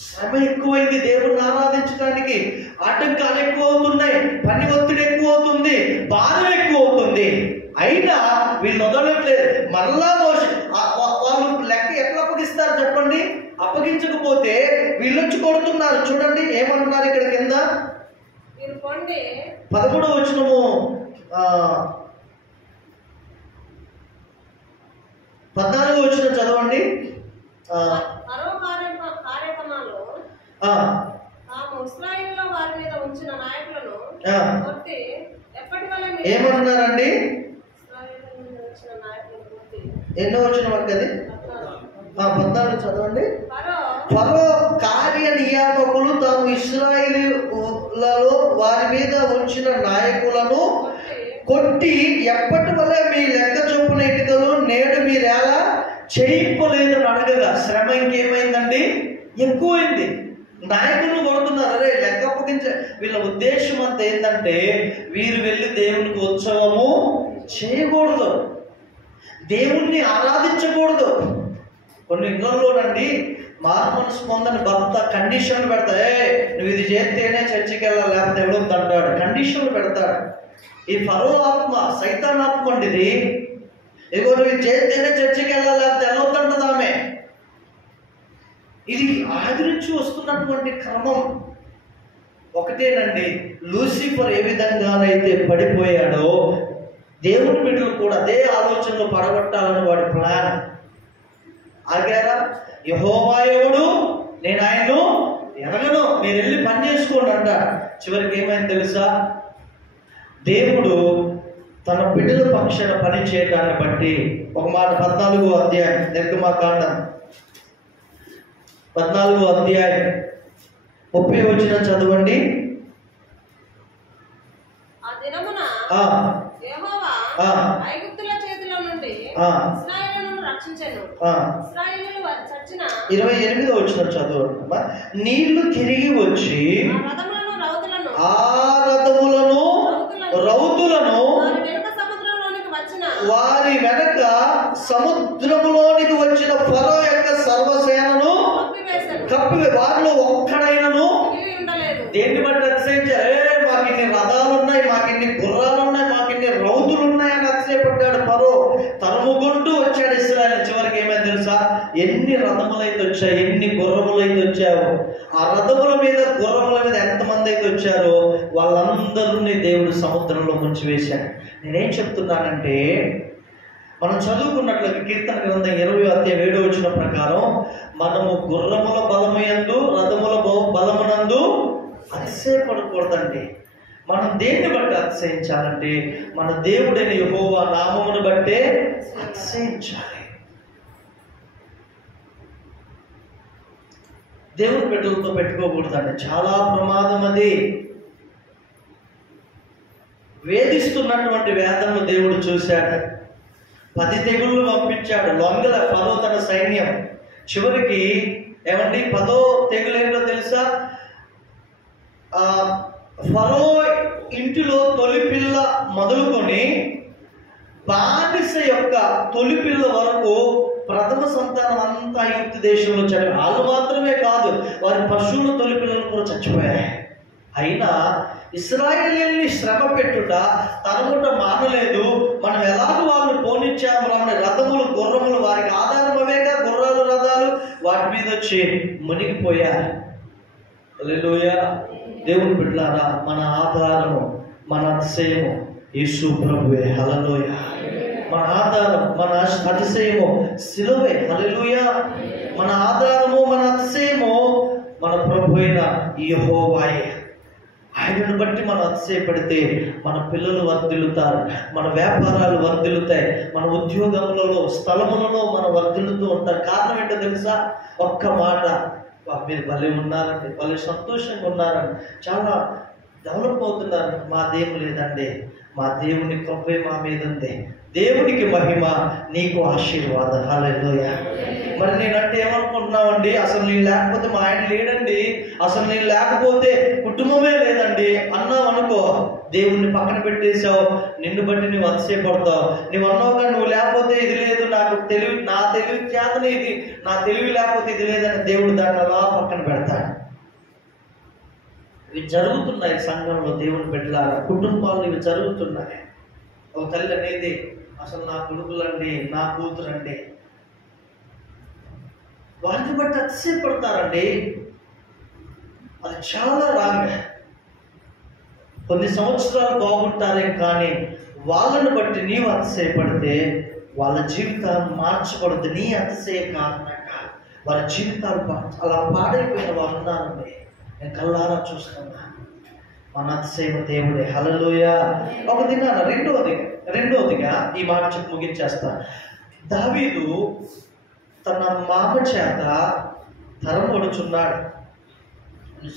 శ్రమ ఎక్కువైంది దేవుణ్ణి ఆరాధించడానికి, ఆటంకాలు ఎక్కువ అవుతున్నాయి, పని ఒత్తిడి ఎక్కువ అవుతుంది, బాధ ఎక్కువ అవుతుంది. అయినా వీళ్ళు వదలట్లేదు. మరలా వాళ్ళు లెక్క ఎట్లా అప్పగిస్తారు చెప్పండి? అప్పగించకపోతే వీళ్ళొచ్చి కొడుతున్నారు. చూడండి ఏమంటున్నారు ఇక్కడ కింద 13వ వచనము 14వ వచనం చదవండి. ఏమంటున్నారండి? ఎన్నో వచ్చిన వారికి అది 14 చదవండి. ఫరో కార్య నియామకులు తాము ఇశ్రాయేలీయులలో వారి మీద ఉంచిన నాయకులను కొట్టి ఎప్పటి వల్ల మీ లెక్క చొప్పున ఇటుకలు నేడు మీరు ఎలా చేయింపలేదని అడగగా శ్రమ ఇంకేమైందండి? ఎక్కువైంది. నాయకులను కొడుతున్నారు. అరే లెక్క అప్పగించే వీళ్ళ ఉద్దేశం అంతా ఏంటంటే వీరు వెళ్ళి దేవునికి ఉత్సవము చేయకూడదు, దేవుణ్ణి ఆరాధించకూడదు. కొన్ని ఇళ్లలోనండి మారు మనసు పొందని భర్త కండిషన్లు పెడతా, నువ్వు ఇది చేస్తేనే చర్చికి వెళ్ళాలి లేకపోతే ఎవడొద్దు అంటాడు, కండిషన్లు పెడతాడు. ఈ ఫరో ఆత్మ, సైతాన్ ఆత్మ అండి ఇది. ఇదిగో నువ్వు ఇది చేస్తేనే చర్చికి వెళ్ళాలి లేకపోతే వెళ్ళొద్దు అంటది ఆమె. ఇది ఆది నుంచి వస్తున్నటువంటి క్రమం ఒకటేనండి. లూసిఫర్ ఏ విధంగానైతే పడిపోయాడో దేవుని బిడ్డలు కూడా అదే ఆలోచనలో పడగొట్టాలని వాడి ప్లాన్. ఆగారా? యెహోవా ఎవడు, నేను ఆయన్ను ఎరగను, మీరు వెళ్ళి పని చేసుకోండి అంట. చివరికి ఏమైంది తెలుసా? దేవుడు తన బిడ్డల పక్షాన పని చేయడాన్ని బట్టి ఒక మాట 14వ అధ్యాయం నిర్గమకాండం 14వ అధ్యాయం 30వ వచనం చదవండి. ఐగుప్తుల చేతిలో నుండి ఇశ్రాయేలును రక్షించెను. 28వ వచనం చదవండి. నీళ్లు తిరిగి వచ్చి ఆ రథములను రౌతులను వారి వెనక సముద్రములోనికి వచ్చిన ఫరో యొక్క సర్వసేనను వారిలో ఒక్కడైనను దేన్ని బట్టి అతిశయించారు? మాకు ఇన్ని రథాలు ఉన్నాయి, మాకు ఇన్ని గుర్రాలు ఉన్నాయి, మాకు ఇన్ని రౌతులు ఉన్నాయని అతిశయపడ్డాడు ఫరో. తరుముకుంటూ వచ్చాడు ఇశ్రాయేలు. చివరికి ఏమైంది తెలుసా? ఎన్ని రథములైతే వచ్చాయి, ఎన్ని గుర్రములైతే వచ్చాయో, ఆ రథముల మీద గుర్రముల మీద ఎంతమంది అయితే వచ్చారో వాళ్ళందరినీ దేవుడు సముద్రంలో ముంచివేశాడు. నేనేం చెప్తున్నానంటే, మనం చదువుకున్నట్లయితే కీర్తన గ్రంథం 20:7 ప్రకారం మనము గుర్రముల బలముయందు రథముల బలమునందు అతిశయపడకూడదండి. మనం దేన్ని బట్టి అతిశయించాలంటే మన దేవుడైన యెహోవా నామమును బట్టే అతిశయించాలి. దేవుని బిడ్డలతో పెట్టుకోకూడదండి, చాలా ప్రమాదం అది. వేధిస్తున్నటువంటి వేదనను దేవుడు చూశాడు, 10 తెగుళ్ళు పంపించాడు. లొంగల ఫరో తన సైన్యం. చివరికి ఏమండి 10వ తెగులు ఏంటో తెలుసా? ఫరో ఇంటిలో తొలిపిల్ల మొదలుకొని బానిస యొక్క తొలిపిల్ల వరకు ప్రథమ సంతానం అంతా ఐగుప్తు దేశంలో చనిపోయి, వాళ్ళు మాత్రమే కాదు వారి పశువుల తొలిపిల్లలు కూడా చచ్చిపోయాయి. అయినా ఇశ్రాయేలీయుల్ని శ్రమ పెట్టుట తనముట మానలేదు. మనం ఎలాగో వాళ్ళు పోనిచ్చాము, రథములు గుర్రములు వారికి ఆధారం అవేగా, గుర్రాలు రథాలు, వాటి మీద వచ్చి మునిగిపోయారు. హల్లెలూయా. దేవుని బిడ్డలారా, మన ఆధారము మన అతిశయము యేసు ప్రభువే. హల్లెలూయా. మన ఆధారం మన అతిశయము సిలువే. హల్లెలూయా. మన ఆధారము మన అతిశయము మన ప్రభు అయిన యెహోవాయే. ఆయనను బట్టి మనం అతిశయపడితే మన పిల్లలు వర్ధిల్లుతారు, మన వ్యాపారాలు వర్ధిల్లుతాయి, మన ఉద్యోగములలో స్థలములలో మనం వర్ధిల్లుతూ ఉంటాం. కారణం ఏంటో తెలుసా? ఒక్క మాట, మీరు భలే ఉన్నారండి, భలే సంతోషంగా ఉన్నారండి, చాలా డెవలప్ అవుతున్నారు. మాదేం లేదండి, మా దేవుని కృపే మా మీద ఉంది. దేవునికి మహిమ, నీకు ఆశీర్వాదం. హల్లెలూయా. మరి నేనంటే ఏమనుకుంటున్నామండి? అసలు నేను లేకపోతే మా ఆయన లేడండి, అసలు నేను లేకపోతే కుటుంబమే లేదండి అన్నావు అనుకో, దేవుణ్ణి పక్కన పెట్టేశావు. నిన్ను బట్టి నువ్వు అతిశయపడతావు. నువ్వు అన్నావు కానీ నువ్వు లేకపోతే ఇది లేదు, నాకు తెలివి, నా తెలివి చేతనే ఇది, నా తెలివి లేకపోతే ఇది లేదని దేవుడు దాన్ని అలా పక్కన పెడతాడు. ఇవి జరుగుతున్నాయి సంఘంలో. దేవుని బిడ్డలారా, కుటుంబాలు ఇవి జరుగుతున్నాయి. ఒక తల్లి అనేది, అసలు నా కొడుకులండి, నా కూతురండి, వారిని బట్టి అతిశయపడతారండి. అది చాలా రాంగ్. కొన్ని సంవత్సరాలు బాగుంటారే కానీ వాళ్ళని బట్టి నీవు అతిశయపడితే వాళ్ళ జీవితాన్ని మార్చకూడదు. నీ అతిశయ కారణంగా వారి జీవితాలు అలా పాడైపోయిన వారు ఉన్నారండి. నేను కళ్ళారా చూస్తున్నా. మన అతిశయం దేవుడే. హల్లెలూయా. ఒక దినాన రెండవదిగా ఈ మాట చెప్పి ముగించేస్తా. దావీదు తన మామ చేత తరమబడుచున్నాడు.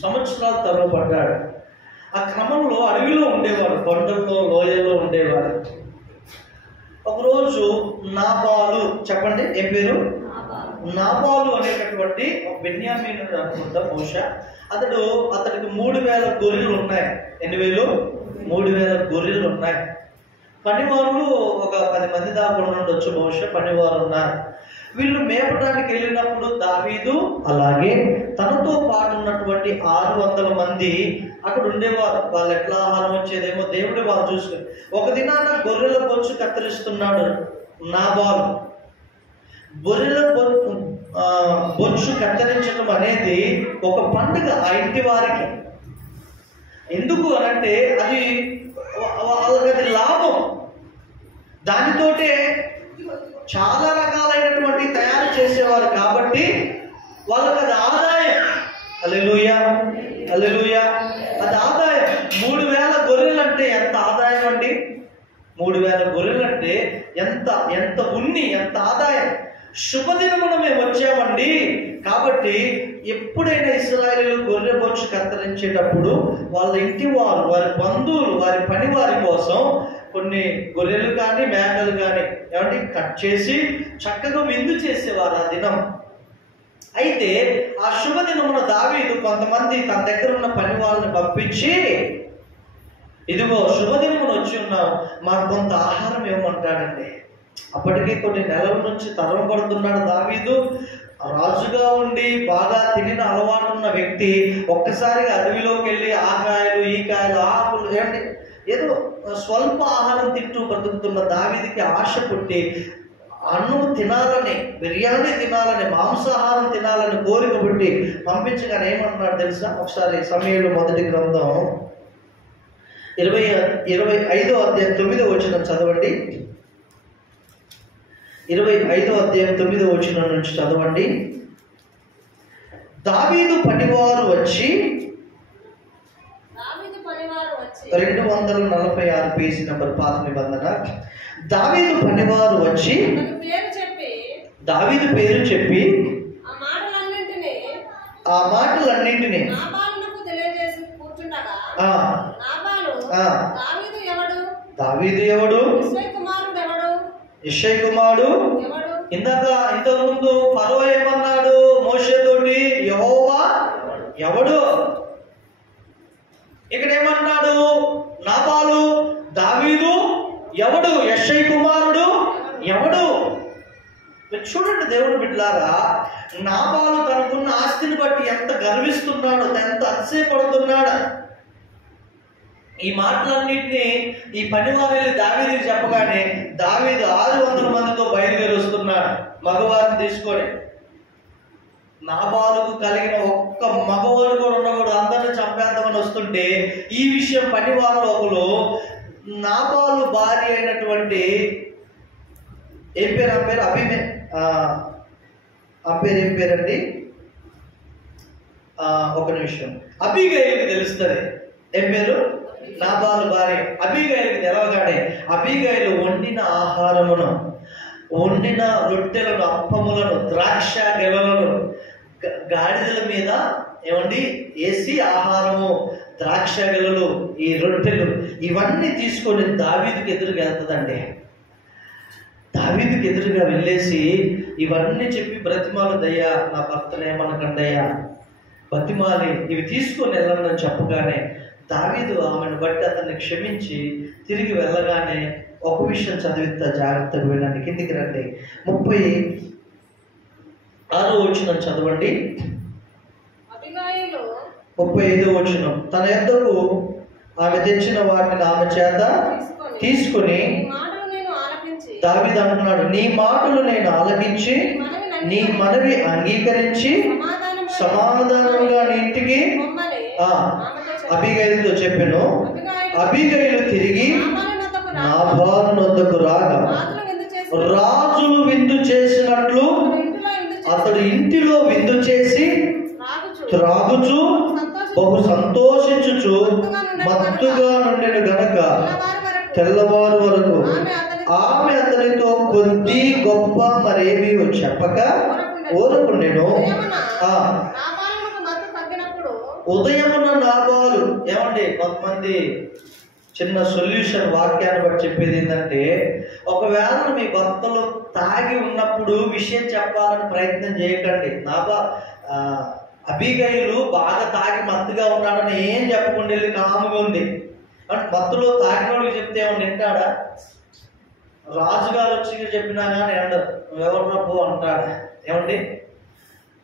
సంవత్సరాలు తరమబడ్డాడు. ఆ క్రమంలో అడవిలో ఉండేవాడు, కొండల్లో లోయల్లో ఉండేవాడు. ఒకరోజు నాబాలు, చెప్పండి ఏం పేరు? నాబాలు అనేటటువంటి ఒక బెన్యామీనుడు అనుకుంటా బహుశా. అతడికి 3000 గొర్రెలు ఉన్నాయి. ఎన్ని వేలు? 3000 గొర్రెలు ఉన్నాయి. పనివారులు ఒక 10 మంది దాకా ఉండొచ్చు బహుశా, పనివారు ఉన్నారు. వీళ్ళు మేపడానికి వెళ్ళినప్పుడు దావీదు అలాగే తనతో పాటు ఉన్నటువంటి 600 మంది అక్కడ ఉండేవారు. వాళ్ళు ఎట్లా ఆహారం వచ్చేదేమో దేవుడే వాళ్ళు చూసుకుని. ఒక దినాన గొర్రెల బొచ్చు కత్తిరిస్తున్నాడు నాబాలు. గొర్రెల బొచ్చు కత్తిరించడం అనేది ఒక పండుగ ఆ ఇంటి వారికి. ఎందుకు అనంటే అది వాళ్ళకి అది లాభం. దానితోటే చాలా రకాలైనటువంటి తయారు చేసేవారు కాబట్టి వాళ్ళకి అది ఆదాయం. హల్లెలూయా, హల్లెలూయా. అది ఆదాయం. 3000 గొర్రెలు అంటే ఎంత ఆదాయం అండి? 3000 గొర్రెలు అంటే ఎంత ఉన్ని, ఎంత ఆదాయం. శుభదినమున మేము వచ్చామండి. కాబట్టి ఎప్పుడైనా ఇశ్రాయేలీయులు గొర్రె బొచ్చు కత్తిరించేటప్పుడు వాళ్ళ ఇంటి వారు, వారి బంధువులు, వారి పని వారి కోసం కొన్ని గొర్రెలు కానీ మేకలు కానీ ఏమంటే కట్ చేసి చక్కగా విందు చేసేవారు ఆ దినం. అయితే ఆ శుభదినమున దావీదు కొంతమంది తన దగ్గర ఉన్న పని వాళ్ళని పంపించి, ఇదిగో శుభదినమున వచ్చి ఉన్నాం, మాకు కొంత ఆహారం ఇవ్వమంటాడండి. అప్పటికే కొన్ని నెలల నుంచి తరం పడుతున్నాడు దావీదు. రాజుగా ఉండి బాగా తినిన అలవాటు ఉన్న వ్యక్తి ఒక్కసారిగా అడవిలోకి వెళ్ళి ఆ కాయలు ఈ కాయలు ఆకులు ఏదో స్వల్ప ఆహారం తింటూ బతుకుతున్న దావీదుకి ఆశ పుట్టి అన్నం తినాలని, బిర్యానీ తినాలని, మాంసాహారం తినాలని కోరిక పుట్టి పంపించగానే ఏమంటున్నాడు తెలుసా? ఒకసారి సమయంలో మొదటి గ్రంథం 25వ అధ్యాయం 9వ వచనం చదవండి. 25వ అధ్యాయం 9వ వచనం నుంచి చదవండి. దావీదు పనివారు వచ్చి 246 పేజీ నంబర్ పాత నిబంధన. దావీదు పనివారు వచ్చి దావీదు పేరు చెప్పి ఆ మాటలన్నింటినీ దావీదు ఎవడు? యెషై కుమారుడు. ఇంతకుముందు ఫరో ఏమన్నాడు మోషేతోటి? యెహోవా ఎవడు? ఇక్కడ ఏమన్నాడు? నాబాలు దావీదు ఎవడు? యెషై కుమారుడు ఎవడు? చూడండి దేవుడు బిడ్డలారా, నాబాలు తనకున్న ఆస్తిని బట్టి ఎంత గర్విస్తున్నాడో, ఎంత అతిశయపడుతున్నాడు. ఈ మాటలన్నింటినీ ఈ పనివారు దావీదుకి చెప్పగానే దావీదు 600 మందితో బయలుదేరి వస్తున్నాడు మగవారిని తీసుకొని. నాబాలుకు కలిగిన ఒక్క మగవాడు కూడా ఉండకూడదు, అందరిని చంపేద్దామని వస్తుంటే ఈ విషయం పనివారు ఒకరు నాబాలు భార్య అయినటువంటి ఏం పేరు ఏం పేరండి? ఒక నిమిషం. అబీగైలుకి తెలుస్తుంది. ఏం పేరు? నాబాలు భార్య అబీగైలుకి తెలవగానే అబీగైలు వండిన ఆహారమును, వండిన రొట్టెలను, అప్పములను, ద్రాక్ష గెలలను గాడిదల మీద ఏమండి వేసి ఆహారము, ద్రాక్ష గెలలు, ఈ రొట్టెలు ఇవన్నీ తీసుకొని దావీదుకి ఎదురుగా వెళ్తుందండి. దావీదుకి ఎదురుగా వెళ్ళేసి ఇవన్నీ చెప్పి బ్రతిమాలదయ్యా, నా భర్తనేమనకండయ్యా, బతిమాలి ఇవి తీసుకొని వెళ్ళండి అని చెప్పగానే దావీదు ఆమెను బట్టి అతన్ని క్షమించి తిరిగి వెళ్ళగానే ఒక విషయం చదివిస్తా, జాగ్రత్తగా వినండి. కిందికి రండి. 36వ వచనం చదవండి. 35వ వచనం. తన యొద్దకు ఆమె తెచ్చిన వాటిని ఆమె చేత తీసుకుని దావీదు అంటున్నాడు, నీ మాటలు నేను ఆలకించి నీ మనవి అంగీకరించి సమాధానంగా నీ ఇంటికి అబీగైలుతో చెప్పెను. అబీగైలు తిరిగి నాబాలు నొద్దకు రాగా రాజులు విందు చేసినట్లు అతడు ఇంటిలో విందు చేసి త్రాగుచు బహు సంతోషించుచు మత్తుగా నుండిన గనక తెల్లవారు వరకు ఆమె అతనితో కొద్ది గొప్ప మరేమీ చెప్పక ఊరుకుండెను. ఉదయమున నాబాలు ఏమండి, కొంతమంది చిన్న సొల్యూషన్ వాక్యాన్ని బట్టి చెప్పేది ఏంటంటే, ఒకవేళ మీ భర్తలు తాగి ఉన్నప్పుడు విషయం చెప్పాలని ప్రయత్నం చేయకండి. అబీగైలు బాగా తాగి మత్తుగా ఉన్నాడని ఏం చెప్పకుండా వెళ్ళి కాముగా ఉంది. అంటే మత్తులో తాగినోడికి చెప్తే ఏమన్నా వింటాడా? రాజుగారు వచ్చి చెప్పినా కానీ అండదు, నువ్వెవరు పో అంటాడా? ఏమండి,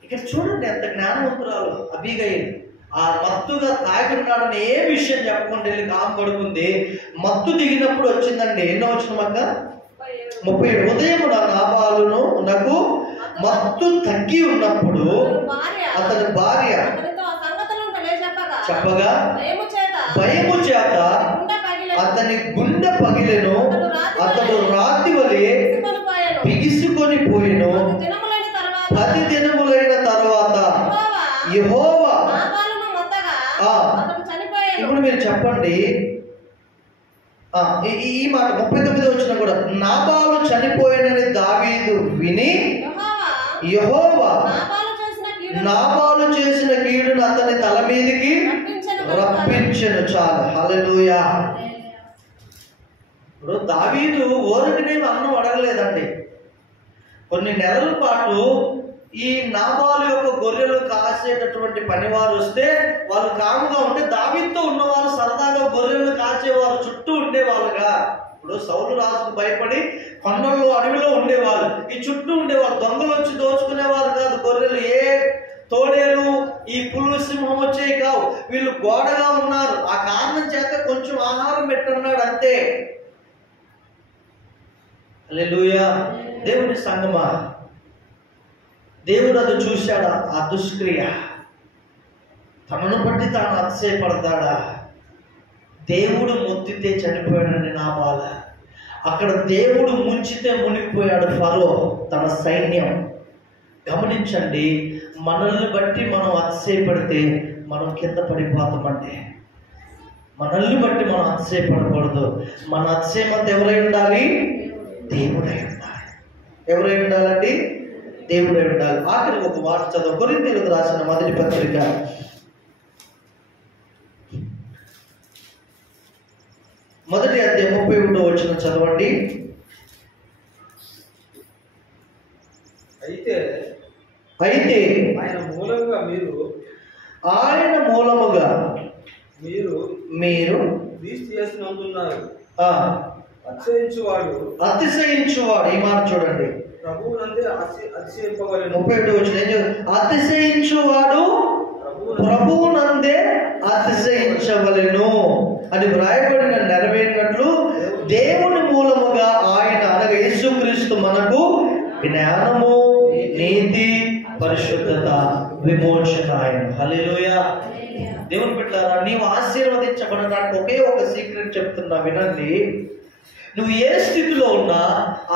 ఇక్కడ చూడండి ఎంత జ్ఞానవంతురాలు అబీగైలు. ఆ మత్తుగా తాగి ఉన్నాడని ఏ విషయం చెప్పకుండా వెళ్ళి కాము పడుకుంది. మత్తు దిగినప్పుడు వచ్చిందండి. ఎన్నో వచ్చిన మక్క 37. ఉదయమున నాబాలును నాకు మత్తు తగ్గి ఉన్నప్పుడు అతని భార్య చెప్పగా భయము చేత అతని గుండె పగిలెను, అతడు రాతి వలె బిగిసుకొని పోయిను. 10 దినములైన తర్వాత యెహోవా ఇప్పుడు మీరు చెప్పండి ఈ మాట 39 వచ్చిన కూడా నాబాలు చనిపోయాడని దావీదు విని యెహోవా నాబాలు చేసిన కీడును అతని తల మీదకి రప్పించెను. చాలు, హల్లెలూయా. ఇప్పుడు దావీదు ఓరికనేమి అన్నం అడగలేదండి. కొన్ని నెలల పాటు ఈ నాబాలు యొక్క గొర్రెలు కాసేటటువంటి పనివారు వస్తే వాళ్ళు కాముగా ఉంటే దావీదుతో ఉన్నవారు సరదాగా గొర్రెలు కాచేవారు చుట్టూ ఉండేవాళ్ళుగా. ఇప్పుడు సౌలు రాజుకు భయపడి కొండల్లో అడవిలో ఉండేవాళ్ళు, ఈ చుట్టూ ఉండేవాళ్ళు, దొంగలు వచ్చి దోచుకునేవారు కాదు. గొర్రెలు ఏ తోడేలు ఈ పులులు సింహం వచ్చేవి కావు. వీళ్ళు గోడగా ఉన్నారు. ఆ కారణం చేత కొంచెం ఆహారం పెట్టన్నాడు అంతే. హల్లెలూయా. దేవుని సంగమా, దేవుడు అది చూశాడా? ఆ దుష్క్రియ తనను బట్టి తాను అతిశయపడతాడా? దేవుడు మొత్తితే చనిపోయాడని నా బాధ. అక్కడ దేవుడు ముంచితే మునిగిపోయాడు ఫరో, తన సైన్యం. గమనించండి, మనల్ని బట్టి మనం అతిశయపడితే మనం కింద పడిపోతామంటే. మనల్ని బట్టి మనం అతిశయపడకూడదు. మన అతిశయం అంతా ఎవరై ఉండాలి? దేవుడై ఉండాలి. ఎవరై ఉండాలండి? దేవుడై ఉండాలి. ఆఖరి ఒక మాట చదువు. కొరింథీయులకు రాసిన మొదటి పత్రిక 1వ అధ్యాయం 31వ వచనం చదవండి. అయితే ఆయన మూలముగా మీరు క్రీస్తు యేసునందున్నారు. అతిశయించువాడు. ఈ మాట చూడండి, ప్రభువునందే అతిశయింపవలెను. 31వ వచనం, అతిశయించువాడు ప్రభువునందే అతిశయించవలెను అని వ్రాయబడిన నెరవేరినట్లు దేవుని మూలముగా ఆయన అనగా యేసుక్రీస్తు మనకు జ్ఞానము, నీతి, పరిశుద్ధత, విమోచన ఆయన. హల్లెలూయా. దేవుని బిడ్డలారా, నీవు ఆశీర్వదించబడడానికి ఒకే ఒక సీక్రెట్ చెప్తున్నా, వినండి. నువ్వు ఏ స్థితిలో ఉన్నా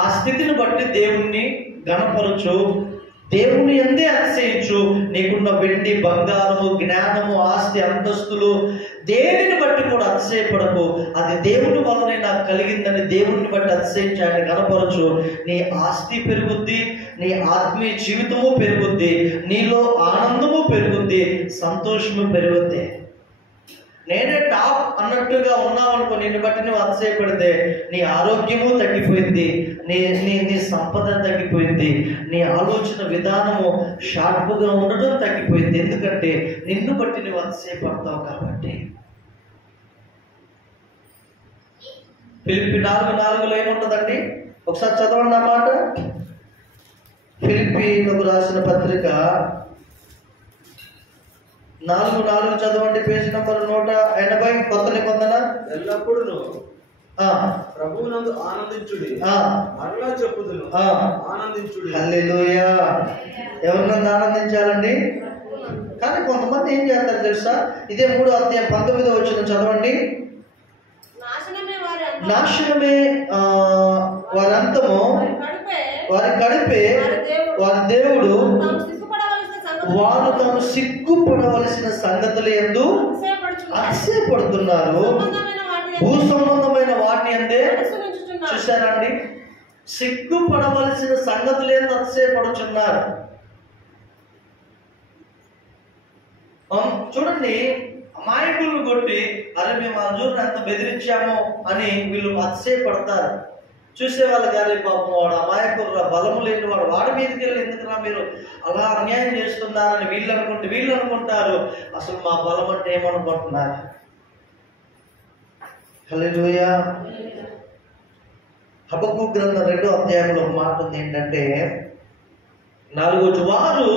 ఆ స్థితిని బట్టి దేవుణ్ణి గణపరచు, దేవుని ఎందే అతిశయించు. నీకున్న వెండి, బంగారము, జ్ఞానము, ఆస్తి, అంతస్తులు దేనిని బట్టి కూడా అతిశయపడకు. అది దేవుని వల్లనే నాకు కలిగిందని దేవుడిని బట్టి అతిశయించి ఆయన గణపరచు. నీ ఆస్తి పెరుగుద్ది, నీ ఆత్మీయ జీవితము పెరుగుద్ది, నీలో ఆనందము పెరుగుద్ది, సంతోషము పెరుగుద్ది. నేనే టాప్ అన్నట్టుగా ఉన్నావనుకో, నిన్ను బట్టి నువ్వు అతిశయపడితే నీ ఆరోగ్యము తగ్గిపోయింది, నీ సంపద తగ్గిపోయింది, నీ ఆలోచన విధానము షార్ప్గా ఉండడం తగ్గిపోయింది. ఎందుకంటే నిన్ను బట్టి నువ్వు అతిశయపడతావు కాబట్టి. ఫిలిప్పీ 4:4 ఏముంటుందండి? ఒకసారి చదవండి ఆ మాట. ఫిలిప్పీలకు రాసిన పత్రిక 4:4 చదవండి. పేజీ నంబర్ 180, కొత్త నిబంధన. ఎల్లప్పుడూ ప్రభువునందు ఆనందించుడి. మరలా చెప్పుదును, ఆనందించుడి. హల్లెలూయా. ఎవరినందు ఆనందించాలండి? కానీ కొంతమంది ఏం చేస్తారు తెలుసా? ఇదే 3వ అధ్యాయం 19వ వచనం చదవండి. నాశనమే వారి అంతము, వారి కడిపే వారి దేవుడు. వారు తాము సిగ్గుపడవలసిన సంగతులు యందు అతిశయపడుతున్నారు. భూ సంబంధమైన వాటిని అందే. చూశారండి, సిగ్గుపడవలసిన సంగతులు ఏందో అతిశయపడుచున్నారు. చూడండి, అమాయకులను కొట్టి అరే మేము అర్జున్ ఎంత బెదిరించాము అని వీళ్ళు అతిశయపడతారు. చూసేవాళ్ళు గారి పాపం వాడు అమాయకుడు, బలము లేని వాడు, వాడి మీదకి వెళ్ళి ఎందుకురా మీరు అలా అన్యాయం చేస్తున్నారని వీళ్ళు అనుకుంటారు. అసలు మా బలం అంటే ఏమనుకుంటున్నారు? హల్లెలూయా. హబక్కూకు గ్రంథం 2వ అధ్యాయంలో ఒక మాట ఉంది. ఏంటంటే 4వ, వారు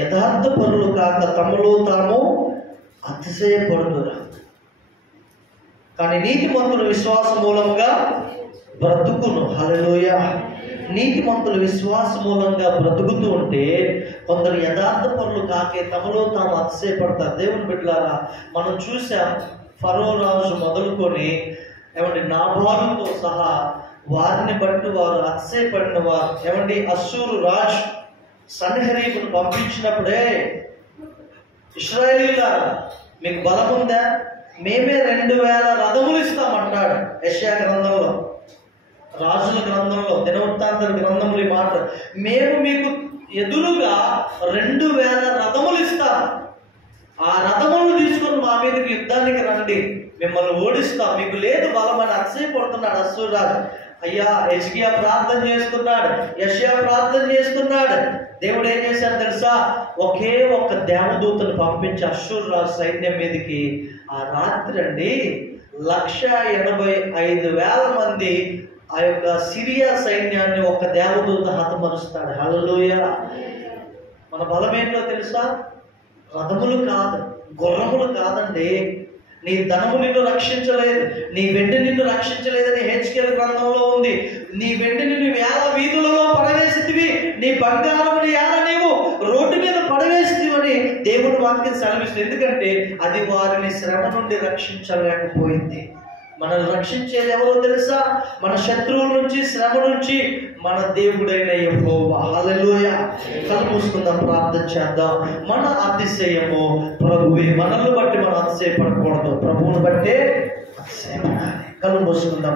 యథార్థ పరులు కాక తమలో తాము అతిశయపడుతున్నారు, కానీ నీతిమంతుల విశ్వాస మూలంగా బ్రతుకును. హల్లెలూయా. నీతిమంతుల విశ్వాస మూలంగా బ్రతుకుతూ ఉంటే కొందరు యథార్థ పరులు కాకే తమలో తాము అతిశయపడతారు. దేవుని బిడ్డలారా, మనం చూసాం, ఫరో రాజు మొదలుకొని నాబాలుతో సహా వారిని బట్టి వారు అతిశయపడిన వారు. అశ్షూరు రాజు సన్హెరీబును పంపించినప్పుడే, ఇశ్రాయేలీయులారా మీకు బలం ఉందా? మేమే 2000 రథములు ఇస్తామంటాడు. యెషయా గ్రంథంలో, రాజుల గ్రంథంలో, దినవృత్తాంతర గ్రంథంలో ఈ మాట, మేము మీకు ఎదురుగా 2000 రథములు ఇస్తాం. ఆ రథములను తీసుకొని మా మీదకి యుద్ధానికి రండి, మిమ్మల్ని ఓడిస్తాం, మీకు లేదు బలం అని అతిశయపడుతున్నాడు అశ్షూరు రాజు. అయ్యా, హిజ్కియా ప్రార్థన చేస్తున్నాడు, యెషయా ప్రార్థన చేస్తున్నాడు. దేవుడు ఏం చేశాడు తెలుసా? ఒకే ఒక దేవదూతను పంపించి అశ్షూరు రాజు సైన్యం మీదకి ఆ రాత్రి 185,000 మంది ఆ యొక్క సిరియా సైన్యాన్ని ఒక దేవదూత హతమరుస్తాడు. హల్లెలూయా. మన బలమేంటో తెలుసా? రథములు కాదు, గుర్రములు కాదండి. నీ ధనము నిన్ను రక్షించలేదు, నీ వెండి నిన్ను రక్షించలేదని హెచ్కేల్ గ్రంథంలో ఉంది. నీ వెండి నిన్ను వేల వీధులలో పడవేసితివి, నీ బంగారముని యాల నీవు రోడ్డు మీద పడవేసితివని దేవుని వాక్యం సెలవిస్తుంది. ఎందుకంటే అది వారిని శ్రమ నుండి రక్షించలేకపోయింది. మనల్ని రక్షించేది ఎవరో తెలుసా? మన శత్రువుల నుంచి, శ్రమ నుంచి మన దేవుడైన యెహోవా. హల్లెలూయా. కళ్ళు మూసుకుందాం, ప్రార్థన చేద్దాం. మన అతిశయము ప్రభువే. మనల్ని బట్టి మనం అతిశయపడకూడదు, ప్రభువుని బట్టే అతిశయపడాలి. కళ్ళు మూసుకుందాం.